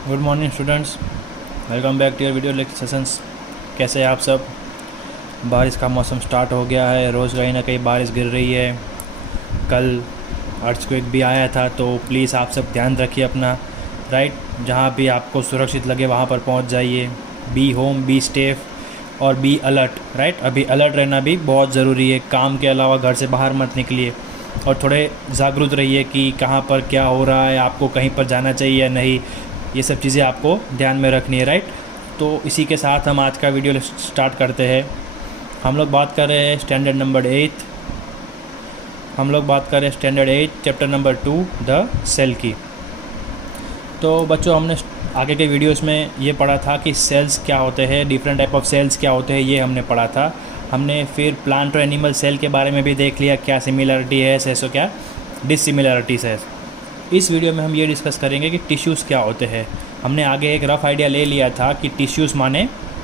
Good morning students, welcome back to your video lecture sessions. कैसे हैं आप सब? बारिश का मौसम स्टार्ट हो गया है, रोज़ कहीं ना कहीं बारिश गिर रही है। कल अर्थक्वेक भी आया था, तो प्लीज़ आप सब ध्यान रखिए अपना, राइट। जहाँ भी आपको सुरक्षित लगे वहाँ पर पहुँच जाइए। बी होम, बी सेफ और बी अलर्ट, राइट। अभी अलर्ट रहना भी बहुत ज़रूरी है। काम के अलावा घर से बाहर मत निकलिए और थोड़े जागरूक रहिए कि कहाँ पर क्या हो रहा है, आपको कहीं पर जाना चाहिए या नहीं। ये सब चीज़ें आपको ध्यान में रखनी है, राइट। तो इसी के साथ हम आज का वीडियो स्टार्ट करते हैं। हम लोग बात कर रहे हैं standard number 8। Standard 8 chapter number 2 the cell की। तो बच्चों, हमने आगे के वीडियोस में ये पढ़ा था कि सेल्स क्या होते हैं, डिफरेंट टाइप ऑफ सेल्स क्या होते हैं, ये हमने पढ़ा था। हमने फिर प्लांट और एनिमल सेल के बारे में भी देख लिया, क्या सिमिलरिटी है सेल्स और क्या डिससिमिलरिटीज़ है। इस वीडियो में हम ये डिस्कस करेंगे कि टिश्यूज़ क्या होते हैं। हमने आगे एक रफ़ आइडिया ले लिया था कि टिश्यूज़ माने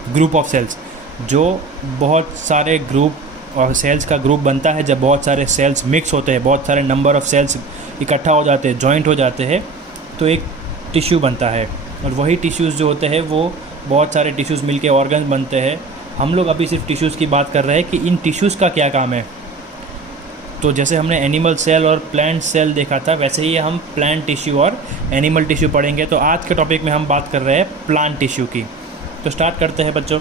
ग्रुप ऑफ सेल्स, जो बहुत सारे ग्रुप और सेल्स का ग्रुप बनता है। जब बहुत सारे सेल्स मिक्स होते हैं, बहुत सारे नंबर ऑफ़ सेल्स इकट्ठा हो जाते हैं, जॉइंट हो जाते हैं, तो एक टिश्यू बनता है। और वही टिश्यूज़ जो होते हैं वो बहुत सारे टिश्यूज़ मिलके ऑर्गन बनते हैं। हम लोग अभी सिर्फ टिश्यूज़ की बात कर रहे हैं कि इन टिश्यूज़ का क्या काम है। तो जैसे हमने एनिमल सेल और प्लांट सेल देखा था, वैसे ही हम प्लांट टिश्यू और एनिमल टिश्यू पढ़ेंगे। तो आज के टॉपिक में हम बात कर रहे हैं प्लांट टिश्यू की। तो स्टार्ट करते हैं बच्चों।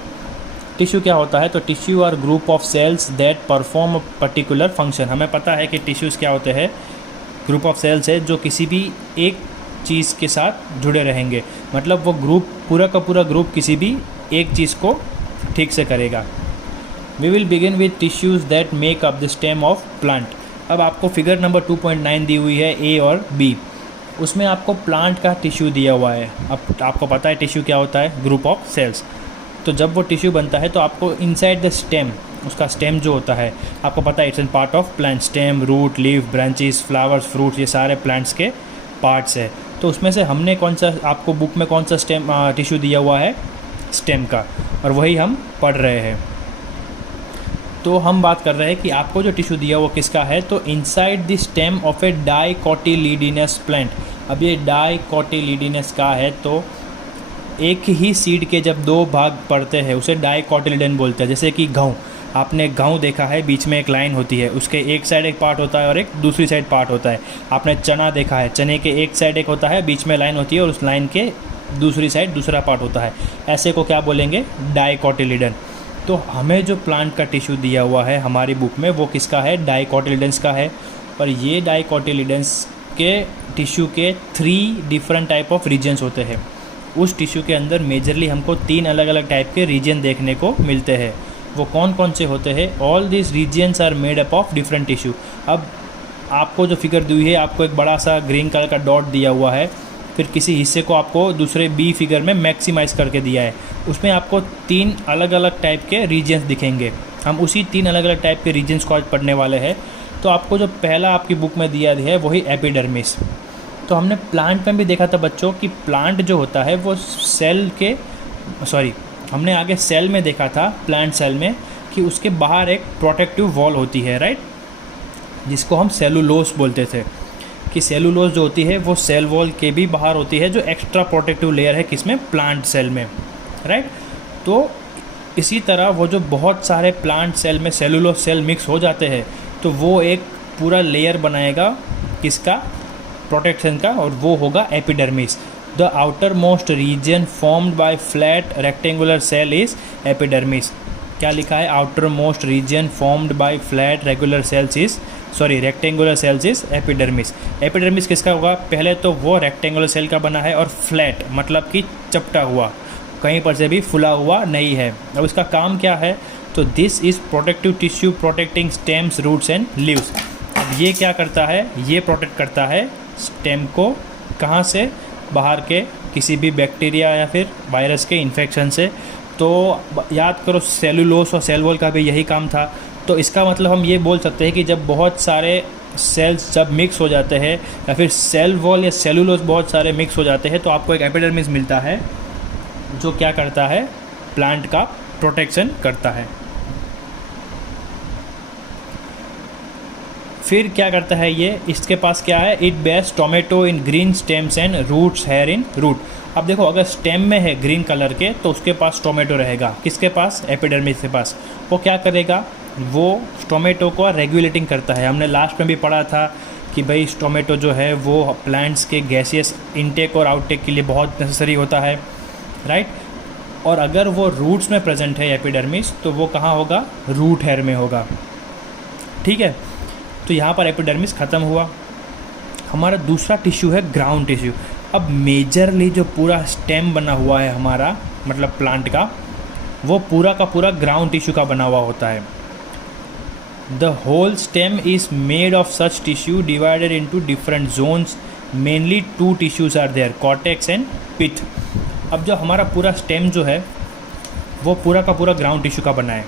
टिश्यू क्या होता है? तो tissue are group of cells that perform a particular function. हमें पता है कि टिश्यूज़ क्या होते हैं, ग्रुप ऑफ सेल्स है जो किसी भी एक चीज़ के साथ जुड़े रहेंगे। मतलब वो ग्रुप, पूरा का पूरा ग्रुप किसी भी एक चीज़ को ठीक से करेगा। We will begin with tissues that make up the stem of plant. अब आपको फिगर नंबर 2.9 दी हुई है, ए और बी। उसमें आपको प्लांट का टिश्यू दिया हुआ है। अब आपको पता है टिश्यू क्या होता है, ग्रुप ऑफ सेल्स। तो जब वो टिश्यू बनता है तो आपको इनसाइड द स्टेम, उसका स्टेम जो होता है आपको पता है, it's an part of plant. Stem, root, leaf, branches, flowers, fruits, ये सारे प्लांट्स के पार्ट्स है। तो उसमें से हमने कौन सा, आपको बुक में कौन सा स्टेम टिश्यू दिया हुआ है, स्टेम का, और वही हम पढ़ रहे हैं। तो हम बात कर रहे हैं कि आपको जो टिश्यू दिया वो किसका है। तो inside the stem of a dicotyledonous plant. अब ये डाइकोटिलीडनस का है, तो एक ही सीड के जब दो भाग पड़ते हैं उसे डाइकोटिलीडन बोलते हैं। जैसे कि गेहूँ, आपने गेहूँ देखा है, बीच में एक लाइन होती है, उसके एक साइड एक पार्ट होता है और एक दूसरी साइड पार्ट होता है। आपने चना देखा है, चने के एक साइड एक होता है, बीच में लाइन होती है और उस लाइन के दूसरी साइड दूसरा पार्ट होता है। ऐसे को क्या बोलेंगे, डाइकोटिलीडन। तो हमें जो प्लांट का टिश्यू दिया हुआ है हमारी बुक में वो किसका है, डाइकोटिलीडन्स का है। और ये डाइकोटिलीडन्स के टिश्यू के 3 डिफरेंट टाइप ऑफ रीजन्स होते हैं। उस टिश्यू के अंदर मेजरली हमको 3 अलग अलग टाइप के रीजन देखने को मिलते हैं। वो कौन कौन से होते हैं? All this regions are made up of different tissue. अब आपको जो फिगर दी हुई है, आपको एक बड़ा सा ग्रीन कलर का डॉट दिया हुआ है, फिर किसी हिस्से को आपको दूसरे बी फिगर में मैक्सिमाइज करके दिया है। उसमें आपको 3 अलग अलग टाइप के रीजन्स दिखेंगे। हम उसी 3 अलग अलग टाइप के रीजन्स को आज पढ़ने वाले हैं। तो आपको जो पहला आपकी बुक में दिया है वही एपिडर्मिस। तो हमने प्लांट में भी देखा था बच्चों कि प्लांट जो होता है वो सेल के, हमने आगे सेल में देखा था, प्लांट सेल में, कि उसके बाहर एक प्रोटेक्टिव वॉल होती है, राइट, जिसको हम सेलुलोस बोलते थे। कि सेलुलोज जो होती है वो सेल वॉल के भी बाहर होती है, जो एक्स्ट्रा प्रोटेक्टिव लेयर है किसमें, प्लांट सेल में, राइट। तो इसी तरह वो जो बहुत सारे प्लांट सेल में सेलुलोज सेल मिक्स हो जाते हैं तो वो एक पूरा लेयर बनाएगा किसका, प्रोटेक्शन का, और वो होगा epidermis. The outer most region formed by flat rectangular cell is epidermis. क्या लिखा है, outer most region formed by flat regular cells is rectangular cells is epidermis. Epidermis किसका होगा, पहले तो वो रेक्टेंगुलर सेल का बना है और फ्लैट मतलब कि चपटा हुआ, कहीं पर से भी फुला हुआ नहीं है। अब इसका काम क्या है, तो this is protective tissue protecting stems, roots and leaves. अब ये क्या करता है, ये प्रोटेक्ट करता है स्टेम को, कहाँ से, बाहर के किसी भी बैक्टीरिया या फिर वायरस के इन्फेक्शन से। तो याद करो, सेलुलोस और सेल वॉल का भी यही काम था। तो इसका मतलब हम ये बोल सकते हैं कि जब बहुत सारे सेल्स जब मिक्स हो जाते हैं या फिर सेल वॉल या सेलुलोज बहुत सारे मिक्स हो जाते हैं तो आपको एक एपिडर्मिस मिलता है जो क्या करता है, प्लांट का प्रोटेक्शन करता है। फिर क्या करता है ये, इसके पास क्या है, it bears stomata in green stems and roots hair in root. अब देखो अगर स्टेम में है ग्रीन कलर के तो उसके पास टोमेटो रहेगा, किसके पास, एपिडर्मिस के पास। वो क्या करेगा, वो टोमेटो को रेगुलेटिंग करता है। हमने लास्ट में भी पढ़ा था कि भाई टोमेटो जो है वो प्लांट्स के गैसियस इनटेक और आउटटेक के लिए बहुत नेसेसरी होता है, राइट। और अगर वो रूट्स में प्रेजेंट है एपिडर्मिस तो वो कहाँ होगा, रूट हेयर में होगा, ठीक है। तो यहाँ पर एपिडर्मिस ख़त्म हुआ। हमारा दूसरा टिश्यू है ग्राउंड टिश्यू। अब मेजरली जो पूरा स्टेम बना हुआ है हमारा, मतलब प्लांट का, वो पूरा का पूरा ग्राउंड टिश्यू का बना हुआ होता है। The whole stem is made of such tissue divided into different zones. Mainly two tissues are there, cortex and pith. अब जो हमारा पूरा स्टेम जो है वो पूरा का पूरा ग्राउंड टिश्यू का बना है,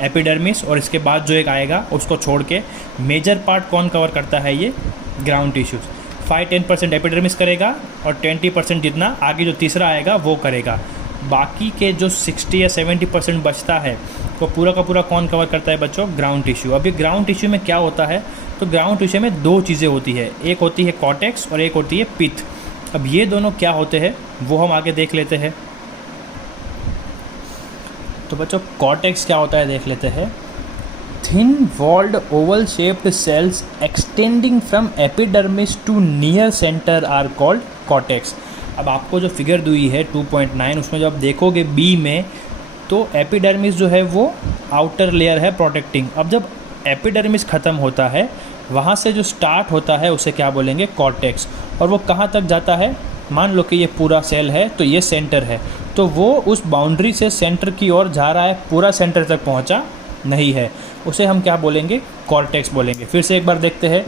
एपिडर्मिस और इसके बाद जो एक आएगा उसको छोड़ के मेजर पार्ट कौन कवर करता है, ये ग्राउंड टिश्यूज। 5-10% एपिडर्मिस करेगा और 20% जितना आगे जो तीसरा आएगा वो करेगा। बाकी के जो 60 या 70% बचता है वो पूरा का पूरा कौन कवर करता है बच्चों, ग्राउंड टिश्यू। अब ये ग्राउंड टिश्यू में क्या होता है, तो ग्राउंड टिश्यू में दो चीज़ें होती है, एक होती है कॉर्टेक्स और एक होती है पिथ। अब ये दोनों क्या होते हैं वो हम आगे देख लेते हैं। तो बच्चों कॉर्टेक्स क्या होता है देख लेते हैं। Thin walled oval shaped cells extending from epidermis to near centre are called cortex. अब आपको जो फिगर दी है 2.9 उसमें जब देखोगे बी में तो एपिडर्मिस जो है वो आउटर लेयर है प्रोटेक्टिंग। अब जब एपिडर्मिस ख़त्म होता है वहाँ से जो स्टार्ट होता है उसे क्या बोलेंगे, कॉर्टेक्स। और वो कहाँ तक जाता है, मान लो कि ये पूरा सेल है तो ये सेंटर है, तो वो उस बाउंड्री से सेंटर की ओर जा रहा है, पूरा सेंटर तक पहुँचा नहीं है, उसे हम क्या बोलेंगे, कॉर्टेक्स बोलेंगे। फिर से एक बार देखते हैं,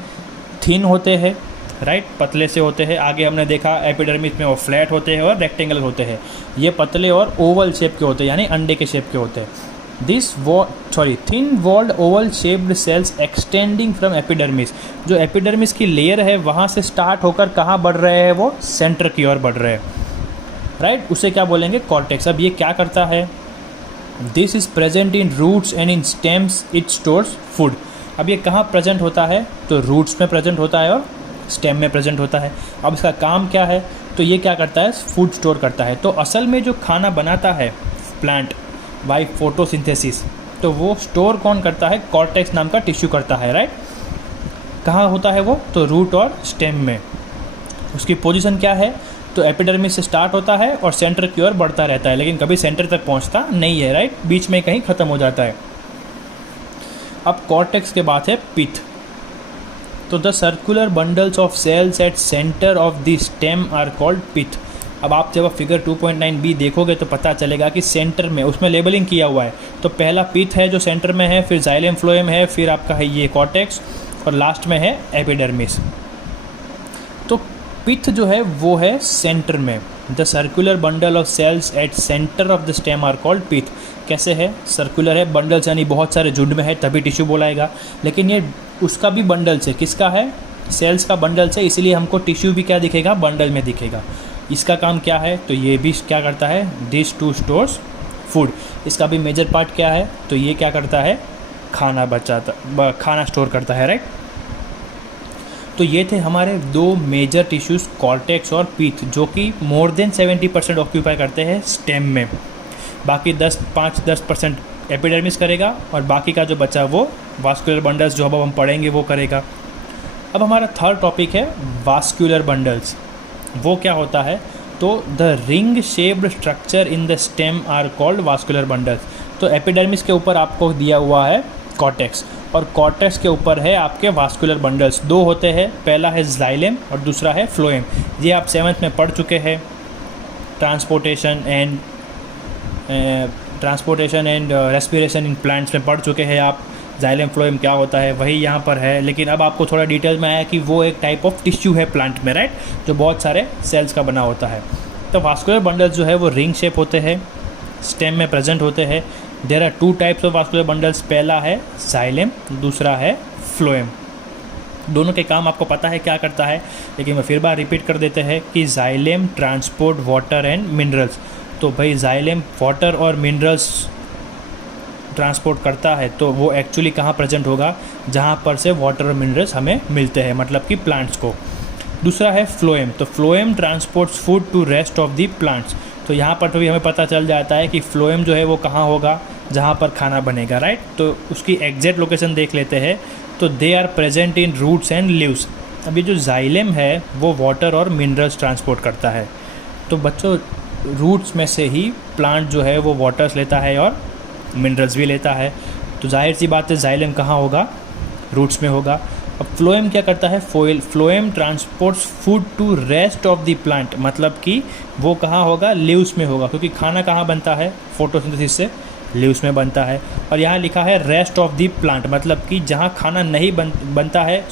थिन होते हैं, राइट, पतले से होते हैं। आगे हमने देखा एपिडर्मिस में वो फ्लैट होते हैं और रेक्टेंगल होते हैं, ये पतले और ओवल शेप के होते हैं, यानी अंडे के शेप के होते हैं। Thin walled oval shaped cells extending from epidermis. जो एपिडर्मिस की लेयर है वहाँ से स्टार्ट होकर कहाँ बढ़ रहे हैं, वो सेंटर की ओर बढ़ रहे हैं, राइट, उसे क्या बोलेंगे, कॉर्टेक्स। अब ये क्या करता है, this is present in roots and in stems, it stores food. अब ये कहाँ प्रेजेंट होता है, तो रूट्स में प्रेजेंट होता है और स्टेम में प्रेजेंट होता है। अब इसका काम क्या है, तो ये क्या करता है, फूड स्टोर करता है। तो असल में जो खाना बनाता है प्लांट बाय फोटोसिंथेसिस, तो वो स्टोर कौन करता है, कॉर्टेक्स नाम का टिश्यू करता है, राइट। कहाँ होता है वो, तो रूट और स्टेम में। उसकी पोजीशन क्या है, तो एपिडर्मिस से स्टार्ट होता है और सेंटर की ओर बढ़ता रहता है, लेकिन कभी सेंटर तक पहुँचता नहीं है, राइट, बीच में कहीं ख़त्म हो जाता है। अब कॉर्टेक्स के बाद है पिथ। तो the circular bundles of cells at centre of the stem are called pith. अब आप जब फिगर 2.9b देखोगे तो पता चलेगा कि सेंटर में उसमें लेबलिंग किया हुआ है। तो पहला पिथ है जो सेंटर में है, फिर जाइलम फ्लोएम है, फिर आपका है ये कॉर्टेक्स और लास्ट में है एपिडर्मिस। तो पिथ जो है वो है सेंटर में। The circular bundle of cells at centre of the stem are called pith. कैसे है, सर्कुलर है, बंडल्स यानी बहुत सारे झुंड में है तभी टिश्यू बोलाएगा, लेकिन ये उसका भी बंडल्स है, किसका है, सेल्स का बंडल्स है, इसलिए हमको टिश्यू भी क्या दिखेगा, बंडल में दिखेगा। इसका काम क्या है, तो ये भी क्या करता है, दिस टू स्टोर्स फूड। इसका भी मेजर पार्ट क्या है, तो ये क्या करता है, खाना स्टोर करता है, राइट। तो ये थे हमारे दो मेजर टिश्यूज़, कॉर्टेक्स और पिथ, जो कि मोर देन 70% ऑक्यूपाई करते हैं स्टेम में। बाकी 5-10% एपिडर्मिस करेगा और बाकी का जो बचा वो वास्कुलर बंडल्स, जो अब हम पढ़ेंगे वो करेगा। अब हमारा थर्ड टॉपिक है वास्कुलर बंडल्स। वो क्या होता है, तो the ring shaped structure in the stem are called vascular bundles. तो एपिडर्मिस के ऊपर आपको दिया हुआ है कॉर्टेक्स और कॉर्टेक्स के ऊपर है आपके वास्कुलर बंडल्स। दो होते हैं, पहला है जाइलम और दूसरा है फ्लोएम। ये आप 7th में पढ़ चुके हैं, transportation and respiration in plants में पढ़ चुके हैं आप। जाइलम फ्लोएम क्या होता है वही यहाँ पर है, लेकिन अब आपको थोड़ा डिटेल में आया कि वो एक टाइप ऑफ टिश्यू है प्लांट में, राइट, जो बहुत सारे सेल्स का बना होता है। तो वास्कुलर बंडल्स जो है वो रिंग शेप होते हैं, स्टेम में प्रेजेंट होते हैं। There are 2 types of vascular bundles, पहला है जाइलम, दूसरा है फ्लोएम। दोनों के काम आपको पता है क्या करता है, लेकिन मैं फिर बार रिपीट कर देते हैं कि xylem transport water and minerals. तो भाई जाइलम वाटर और मिनरल्स ट्रांसपोर्ट करता है तो वो एक्चुअली कहाँ प्रेजेंट होगा, जहाँ पर से वाटर और मिनरल्स हमें मिलते हैं, मतलब कि प्लांट्स को। दूसरा है फ्लोएम, तो phloem transports food to rest of the plants. तो यहाँ पर भी हमें पता चल जाता है कि फ्लोएम जो है वो कहाँ होगा, जहाँ पर खाना बनेगा, राइट। तो उसकी एग्जैक्ट लोकेशन देख लेते हैं। तो they are present in roots and leaves. अभी जो जाइलम है वो वाटर और मिनरल्स ट्रांसपोर्ट करता है। तो बच्चों रूट्स में से ही प्लांट जो है वो वाटर्स लेता है और मिनरल्स भी लेता है। तो जाहिर सी बात है जाइलम कहाँ होगा, रूट्स में होगा। अब फ्लोएम क्या करता है, phloem transports food to rest of the plant, मतलब कि वो कहाँ होगा, लीव्स में होगा, क्योंकि खाना कहाँ बनता है, फोटोसिंथेसिस से लीव्स में बनता है। और यहाँ लिखा है रेस्ट ऑफ द प्लांट, मतलब कि जहाँ खाना नहीं बनता है,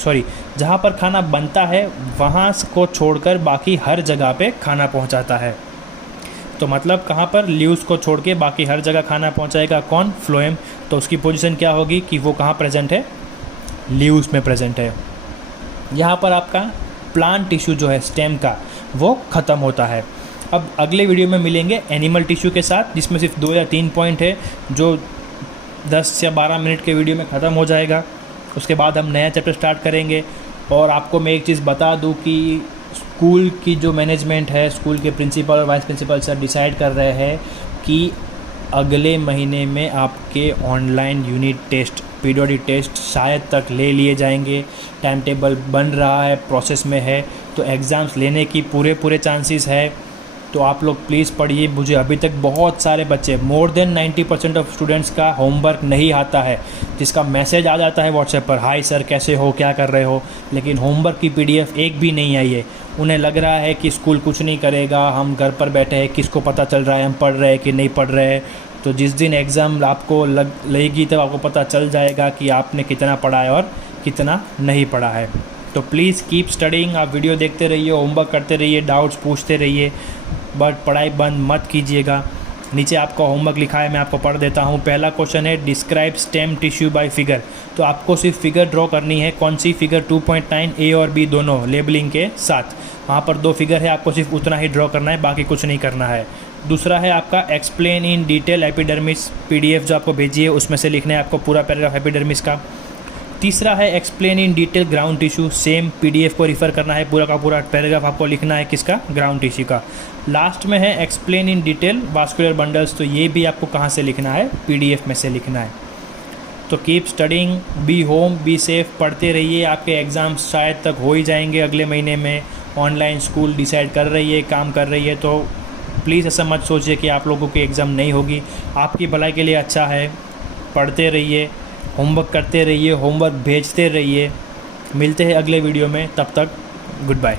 जहाँ पर खाना बनता है वहाँ को छोड़कर बाकी हर जगह पे खाना पहुँचाता है। तो मतलब कहाँ पर, लीव्स को छोड़ के बाकी हर जगह खाना पहुँचाएगा कौन, फ्लोएम। तो उसकी पोजीशन क्या होगी कि वो कहाँ प्रेजेंट है, लीव्स में प्रेजेंट है। यहाँ पर आपका प्लांट टिश्यू जो है स्टेम का वो ख़त्म होता है। अब अगले वीडियो में मिलेंगे एनिमल टिश्यू के साथ, जिसमें सिर्फ 2 या 3 पॉइंट है जो 10 या 12 मिनट के वीडियो में ख़त्म हो जाएगा। उसके बाद हम नया चैप्टर स्टार्ट करेंगे। और आपको मैं एक चीज़ बता दूं कि स्कूल की जो मैनेजमेंट है, स्कूल के प्रिंसिपल और वाइस प्रिंसिपल सर डिसाइड कर रहे हैं कि अगले महीने में आपके online unit test, periodic test शायद तक ले लिए जाएंगे। टाइम टेबल बन रहा है, प्रोसेस में है, तो एग्ज़ाम्स लेने की पूरे चांसेस है। तो आप लोग प्लीज़ पढ़िए। मुझे अभी तक बहुत सारे बच्चे, मोर देन 90% ऑफ स्टूडेंट्स का होमवर्क नहीं आता है, जिसका मैसेज आ जाता है व्हाट्सएप पर, हाय सर कैसे हो, क्या कर रहे हो, लेकिन होमवर्क की PDF एक भी नहीं आई है। उन्हें लग रहा है कि स्कूल कुछ नहीं करेगा, हम घर पर बैठे हैं, किसको पता चल रहा है हम पढ़ रहे हैं कि नहीं पढ़ रहे हैं। तो जिस दिन एग्ज़ाम आपको लगेगी तब आपको पता चल जाएगा कि आपने कितना पढ़ा है और कितना नहीं पढ़ा है। तो प्लीज़ कीप स्टडिंग। आप वीडियो देखते रहिए, होमवर्क करते रहिए, डाउट्स पूछते रहिए, बट पढ़ाई बंद मत कीजिएगा। नीचे आपका होमवर्क लिखा है, मैं आपको पढ़ देता हूँ। पहला क्वेश्चन है describe stem tissue bye figure. तो आपको सिर्फ फिगर ड्रॉ करनी है। कौन सी फिगर, 2.9 A और B दोनों लेबलिंग के साथ। वहाँ पर 2 फिगर है, आपको सिर्फ उतना ही ड्रॉ करना है, बाकी कुछ नहीं करना है। दूसरा है आपका explain in detail epidermis. PDF जो आपको भेजी है उसमें से लिखना है आपको पूरा पैराग्राफ एपिडर्मिस का। तीसरा है explain in detail ground tissue. Same PDF को रिफ़र करना है, पूरा का पूरा पैराग्राफ आपको लिखना है किसका, ग्राउंड टिश्यू का। लास्ट में है explain in detail vascular bundles. तो ये भी आपको कहाँ से लिखना है, PDF में से लिखना है। तो keep studying, be home, be safe, पढ़ते रहिए। आपके एग्ज़ाम्स शायद तक हो ही जाएंगे अगले महीने में। ऑनलाइन स्कूल डिसाइड कर रही है, काम कर रही है, तो प्लीज़ ऐसा मत सोचिए कि आप लोगों की एग्ज़ाम नहीं होगी। आपकी भलाई के लिए अच्छा है, पढ़ते रहिए, होमवर्क करते रहिए, होमवर्क भेजते रहिए। मिलते हैं अगले वीडियो में, तब तक गुड बाय।